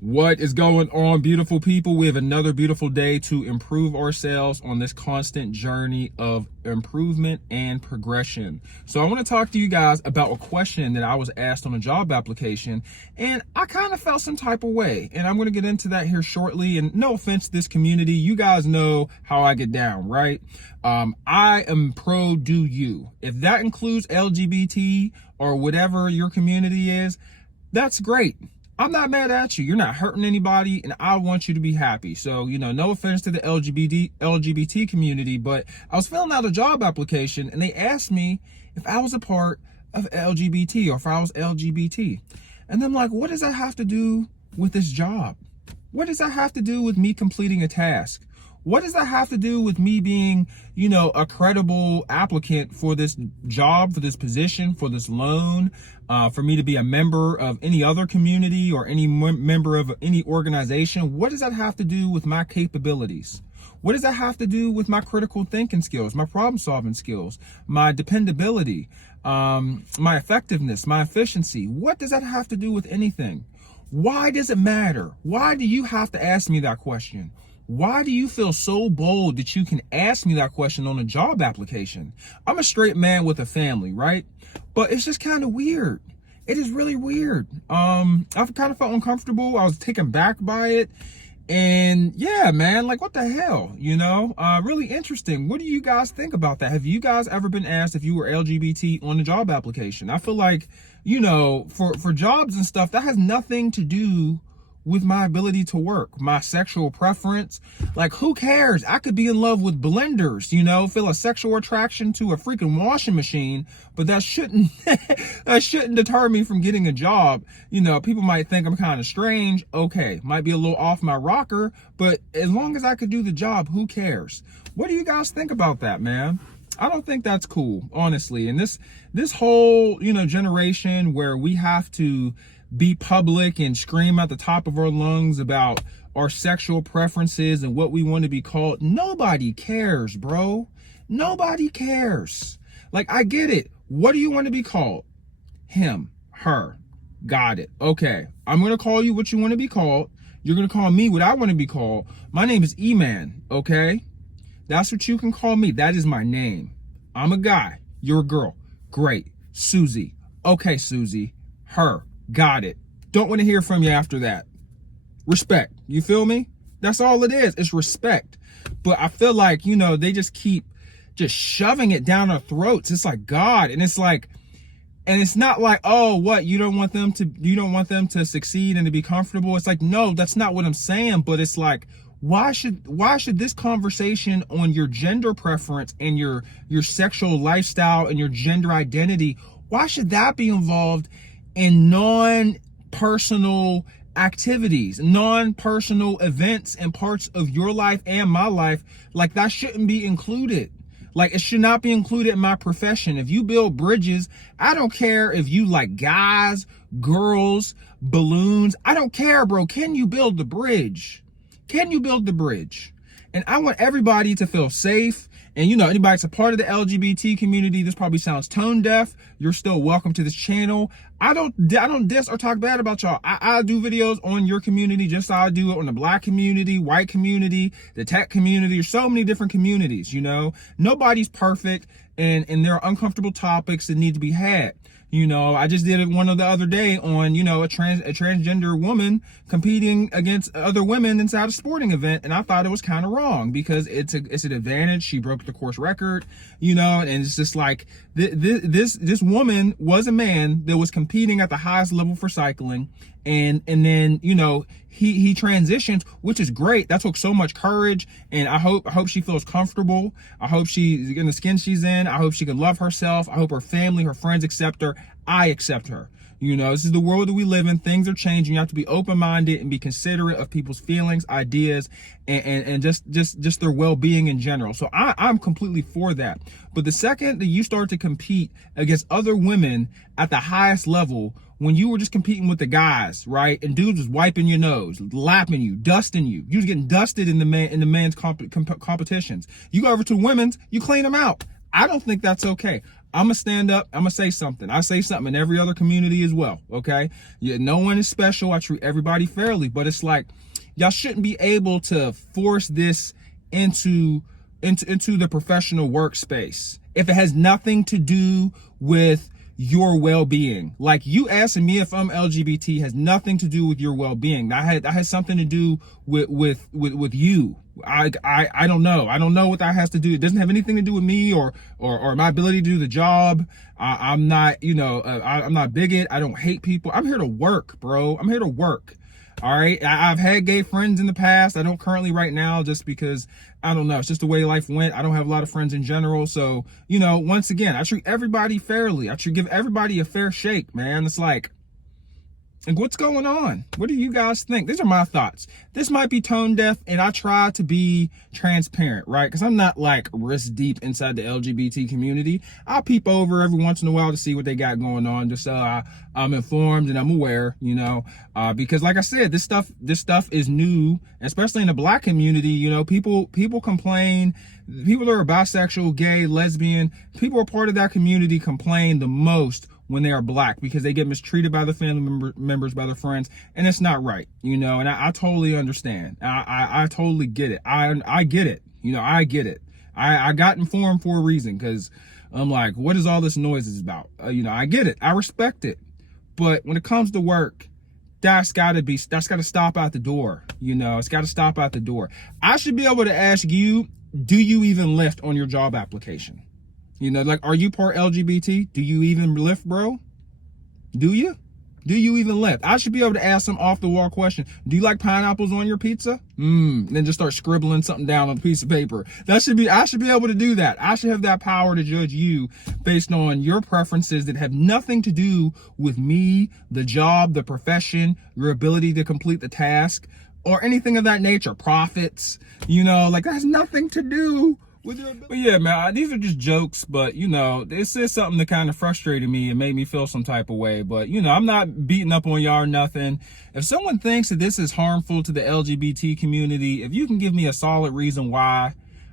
What is going on, beautiful people? We have another beautiful day to improve ourselves on this constant journey of improvement and progression. So I want to talk to you guys about a question that I was asked on a job application, and I kind of felt some type of way, and I'm going to get into that here shortly. And no offense to this community, you guys know how I get down, right? I am pro do you. If that includes LGBT or whatever your community is, that's great. I'm not mad at you. You're not hurting anybody, and I want you to be happy. So, no offense to the LGBT community, but I was filling out a job application, and they asked me if I was a part of LGBT or if I was LGBT. And I'm like, what does that have to do with this job? What does that have to do with me completing a task? What does that have to do with me being, a credible applicant for this job, for this position, for this loan, for me to be a member of any other community or any member of any organization? What does that have to do with my capabilities? What does that have to do with my critical thinking skills, my problem solving skills, my dependability, my effectiveness, my efficiency? What does that have to do with anything? Why does it matter? Why do you have to ask me that question? Why do you feel so bold that you can ask me that question on a job application? I'm a straight man with a family, right? But it's just kind of weird. It is really weird. I've kind of felt uncomfortable. I was taken back by it. And yeah, man, like what the hell, really interesting. What do you guys think about that? Have you guys ever been asked if you were LGBT on a job application? I feel like, for jobs and stuff, that has nothing to do with my ability to work, my sexual preference. Like, who cares? I could be in love with blenders, feel a sexual attraction to a freaking washing machine, but that shouldn't that shouldn't deter me from getting a job. People might think I'm kind of strange. Okay, might be a little off my rocker, but as long as I could do the job, who cares? What do you guys think about that, man? I don't think that's cool, honestly. And this whole, generation where we have to be public and scream at the top of our lungs about our sexual preferences and what we want to be called. Nobody cares, bro. Nobody cares. Like, I get it. What do you want to be called? Him, her. Got it. Okay. I'm going to call you what you want to be called. You're going to call me what I want to be called. My name is E-Man. Okay. That's what you can call me. That is my name. I'm a guy. You're a girl. Great. Susie. Okay, Susie. Her. Got it. Don't want to hear from you after that. Respect. You feel me? That's all it is. It's respect. But I feel like, they just keep just shoving it down our throats. It's like God. And it's like, and it's not like, oh, what? You don't want them to succeed and to be comfortable. It's like, no, that's not what I'm saying. But it's like, why should this conversation on your gender preference and your sexual lifestyle and your gender identity, why should that be involved in non-personal activities, non-personal events and parts of your life and my life? Like, that shouldn't be included. Like, it should not be included in my profession. If you build bridges, I don't care if you like guys, girls, balloons. I don't care, bro. Can you build the bridge? Can you build the bridge? And I want everybody to feel safe. And anybody that's a part of the LGBT community, this probably sounds tone deaf. You're still welcome to this channel. I don't diss or talk bad about y'all. I do videos on your community just how I do it on the Black community, white community, the tech community. There's so many different communities, Nobody's perfect, and there are uncomfortable topics that need to be had. I just did one the other day on, a transgender woman competing against other women inside a sporting event. And I thought it was kind of wrong because it's an advantage. She broke the course record, and it's just like this woman was a man that was competing at the highest level for cycling. And then, he transitioned, which is great. That took so much courage. And I hope she feels comfortable. I hope she's in the skin she's in. I hope she can love herself. I hope her family, her friends accept her. I accept her. This is the world that we live in. Things are changing. You have to be open-minded and be considerate of people's feelings, ideas, and just their well-being in general. So I'm completely for that. But the second that you start to compete against other women at the highest level, when you were just competing with the guys, right? And dudes was wiping your nose, lapping you, dusting you. You was getting dusted in the men's competitions. You go over to women's, you clean them out. I don't think that's okay. I'm gonna stand up. I'm gonna say something. I say something in every other community as well. Okay. Yeah, no one is special. I treat everybody fairly, but it's like, y'all shouldn't be able to force this into the professional workspace if it has nothing to do with your well-being. Like, you asking me if I'm LGBT has nothing to do with your well-being. That had something to do with you. I don't know. I don't know what that has to do. It doesn't have anything to do with me or my ability to do the job. I'm not, I'm not bigot. I don't hate people. I'm here to work, bro. I'm here to work. All right. I've had gay friends in the past. I don't currently right now, just because, I don't know, it's just the way life went. I don't have a lot of friends in general. So, once again, I treat everybody fairly. give everybody a fair shake, man. It's like what's going on? What do you guys think? These are my thoughts. This might be tone deaf, and I try to be transparent, right? Because I'm not like wrist deep inside the LGBT community. I'll peep over every once in a while to see what they got going on, just so I'm informed and I'm aware, because like I said, this stuff is new, especially in the Black community. People complain. People that are bisexual, gay, lesbian, people are part of that community complain the most when they are Black, because they get mistreated by their family members, by their friends, and it's not right, and I totally understand. I totally get it. I get it. I get it. I got informed for a reason, because I'm like, what is all this noise is about? I get it. I respect it. But when it comes to work, that's got to stop out the door. It's got to stop out the door. I should be able to ask you, do you even lift on your job application? Like, are you part LGBT? Do you even lift, bro? Do you? Do you even lift? I should be able to ask some off the wall question. Do you like pineapples on your pizza? Then just start scribbling something down on a piece of paper. I should be able to do that. I should have that power to judge you based on your preferences that have nothing to do with me, the job, the profession, your ability to complete the task, or anything of that nature. Profits, like, that has nothing to do. But yeah, man, these are just jokes, but this is something that kind of frustrated me and made me feel some type of way. But I'm not beating up on y'all or nothing. If someone thinks that this is harmful to the LGBT community, if you can give me a solid reason why,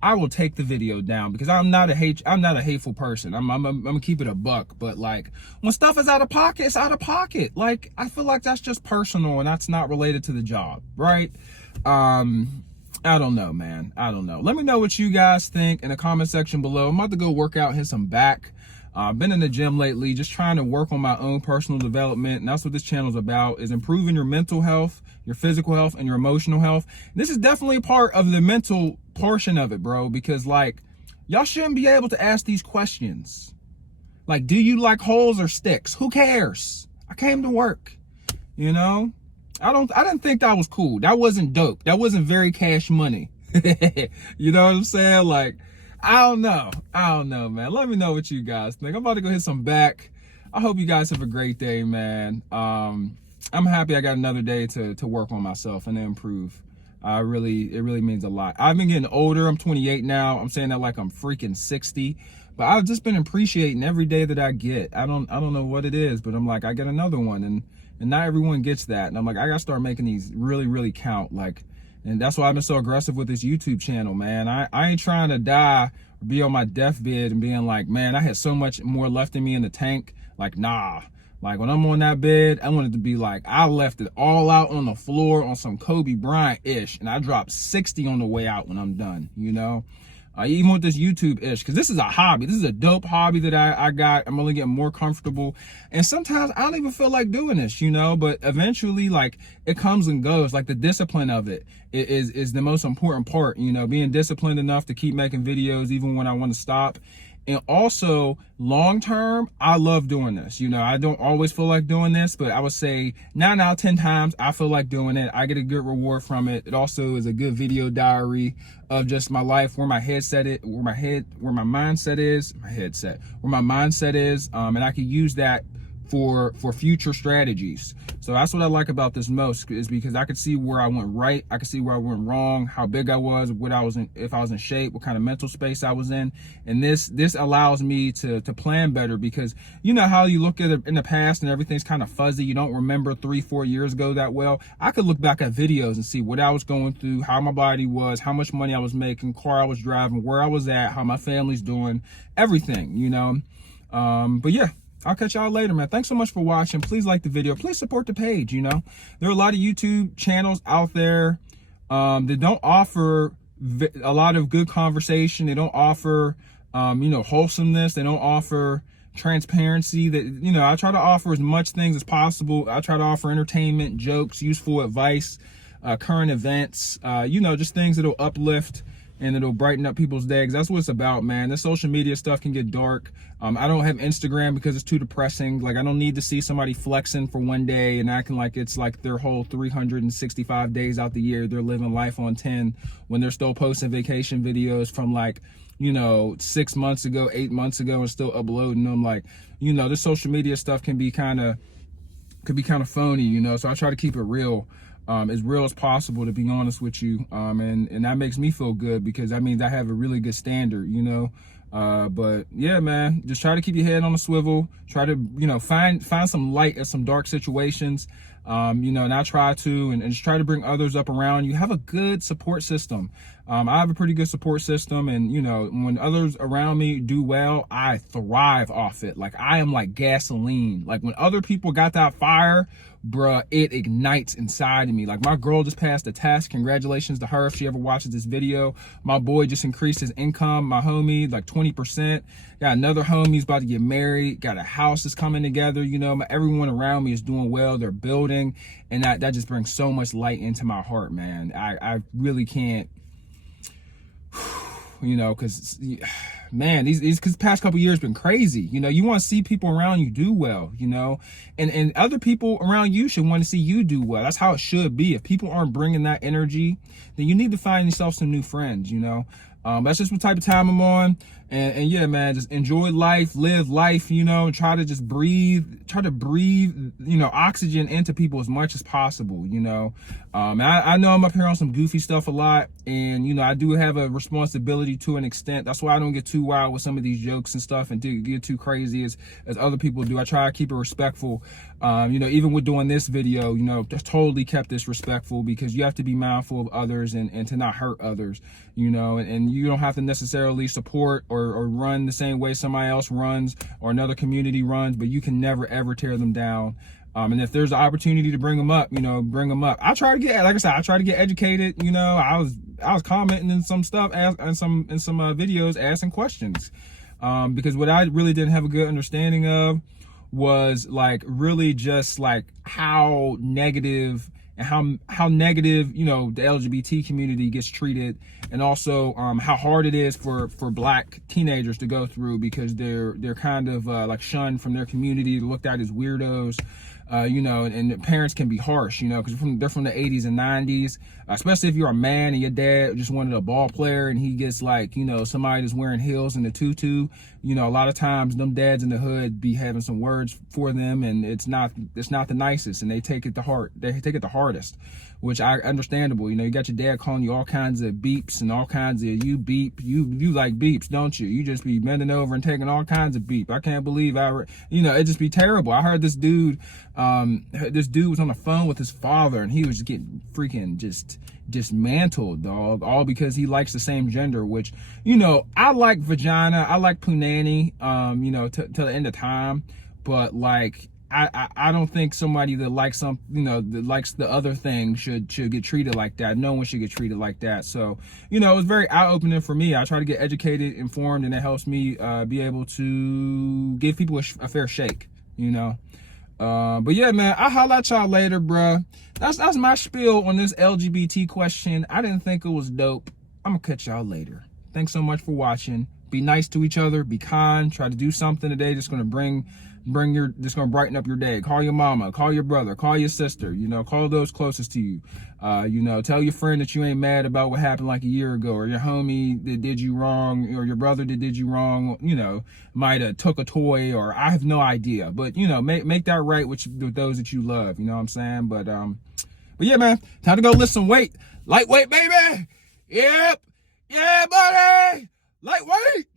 I will take the video down, because I'm not a hateful person. I'm gonna keep it a buck. But like, when stuff is out of pocket, it's out of pocket. Like, I feel like that's just personal and that's not related to the job, right? I don't know, man. I don't know. Let me know what you guys think in the comment section below. I'm about to go work out, hit some back. I've been in the gym lately, just trying to work on my own personal development. And that's what this channel is about, is improving your mental health, your physical health, and your emotional health. And this is definitely part of the mental portion of it, bro, because like, y'all shouldn't be able to ask these questions. Like, do you like holes or sticks? Who cares? I came to work, I didn't think that was cool. That wasn't dope. That wasn't very Cash Money. You know what I'm saying? Like, I don't know, man. Let me know what you guys think. I'm about to go hit some back. I hope you guys have a great day, man. I'm happy I got another day to work on myself and to improve. It really means a lot. I've been getting older. I'm 28 now. I'm saying that like I'm freaking 60. But I've just been appreciating every day that I get. I don't know what it is, but I'm like, I get another one, and not everyone gets that. And I'm like, I gotta start making these really, really count. Like, and that's why I've been so aggressive with this YouTube channel, man. I ain't trying to die or be on my deathbed and being like, man, I had so much more left in me in the tank. Like, nah. Like, when I'm on that bed, I want it to be like, I left it all out on the floor on some Kobe Bryant-ish, and I dropped 60 on the way out when I'm done, even with this YouTube-ish, because this is a hobby. This is a dope hobby that I got. I'm only getting more comfortable. And sometimes I don't even feel like doing this, but eventually, like, it comes and goes. Like, the discipline of it is the most important part, being disciplined enough to keep making videos even when I want to stop. And also, long term, I love doing this. I don't always feel like doing this, but I would say 9 out of 10 times I feel like doing it. I get a good reward from it. It also is a good video diary of just my life, where my mindset is, and I can use that for future strategies. So that's what I like about this most, is because I could see where I went right, I could see where I went wrong, how big I was, what I was in, if I was in shape, what kind of mental space I was in. And this allows me to plan better, because you know how you look at it in the past and everything's kind of fuzzy. You don't remember 3-4 years ago that well. I could look back at videos and see what I was going through, how my body was, how much money I was making, car I was driving, where I was at, how my family's doing, everything, But yeah, I'll catch y'all later, man. Thanks so much for watching. Please like the video. Please support the page. You know, there are a lot of YouTube channels out there that don't offer a lot of good conversation. They don't offer, you know, wholesomeness. They don't offer transparency. That, you know, I try to offer as much things as possible. I try to offer entertainment, jokes, useful advice, current events, you know, just things that'll uplift and it'll brighten up people's day. 'Cause that's what it's about, man. The social media stuff can get dark. I don't have Instagram because it's too depressing. Like, I don't need to see somebody flexing for one day and acting like it's like their whole 365 days out the year they're living life on 10, when they're still posting vacation videos from, like, you know, 6 months ago, 8 months ago, and still uploading them. Like, you know, this social media stuff can be kind of phony, you know. So I try to keep it real as possible, to be honest with you. And that makes me feel good, because that means I have a really good standard, you know. But yeah, man, just try to keep your head on a swivel. Try to, you know, find some light at some dark situations. You know, and I try to, and just try to bring others up around you. Have a good support system. I have a pretty good support system, and, you know, when others around me do well, I thrive off it. Like, I am like gasoline. Like, when other people got that fire, bruh, it ignites inside of me. Like, my girl just passed a test. Congratulations to her if she ever watches this video. My boy just increased his income, my homie, like 20%. Got another homie who's about to get married. Got a house that's coming together. You know, everyone around me is doing well. They're building. And that just brings so much light into my heart, man. I really can't, you know, because, man, these past couple years been crazy. You know, you want to see people around you do well, you know, and other people around you should want to see you do well. That's how it should be. If people aren't bringing that energy, then you need to find yourself some new friends, you know. That's just what type of time I'm on. And yeah, man, just enjoy life, live life, you know, try to breathe, you know, oxygen into people as much as possible, you know. I know I'm up here on some goofy stuff a lot, and, you know, I do have a responsibility to an extent. That's why I don't get too wild with some of these jokes and stuff and get too crazy as other people do. I try to keep it respectful. You know, even with doing this video, you know, just totally kept this respectful, because you have to be mindful of others and to not hurt others, you know, and you don't have to necessarily support or run the same way somebody else runs or another community runs, but you can never ever tear them down. And if there's an opportunity to bring them up, you know, bring them up. I try to get, like I said, I try to get educated. You know, I was commenting in some stuff, in some videos, asking questions, because what I really didn't have a good understanding of was, like, really just like how negative and how negative, you know, the LGBT community gets treated, and also how hard it is for black teenagers to go through, because they're kind of like shunned from their community, looked at as weirdos. You know, and parents can be harsh, you know, because they're from the 80s and 90s, especially if you're a man and your dad just wanted a ball player and he gets, like, you know, somebody that's wearing heels and a tutu. You know, a lot of times them dads in the hood be having some words for them, and it's not the nicest, and they take it to heart. They take it the hardest, which I understandable. You know, you got your dad calling you all kinds of beeps and all kinds of you like beeps, don't you? You just be bending over and taking all kinds of beep. I can't believe you know, it just be terrible. I heard this dude was on the phone with his father, and he was just getting freaking just dismantled, dog, all because he likes the same gender, which, you know, I like vagina, I like punani, you know, till the end of time, but, like, I don't think somebody that likes you know, that likes the other thing should get treated like that. No one should get treated like that. So, you know, it was very eye-opening for me. I try to get educated, informed, and it helps me be able to give people a fair shake, you know. But yeah, man, I'll holla at y'all later, bruh. That's my spiel on this LGBT question. I didn't think it was dope. I'm gonna catch y'all later. Thanks so much for watching. Be nice to each other. Be kind. Try to do something today that's gonna just gonna brighten up your day. Call your mama, call your brother, call your sister, you know, call those closest to you. You know, tell your friend that you ain't mad about what happened like a year ago, or your homie that did you wrong, or your brother that did you wrong, you know, might have took a toy, or I have no idea, but, you know, make that right with those that you love, you know what I'm saying? But yeah, man, time to go lift some weight. Lightweight, baby. Yep. Yeah, buddy. Lightweight.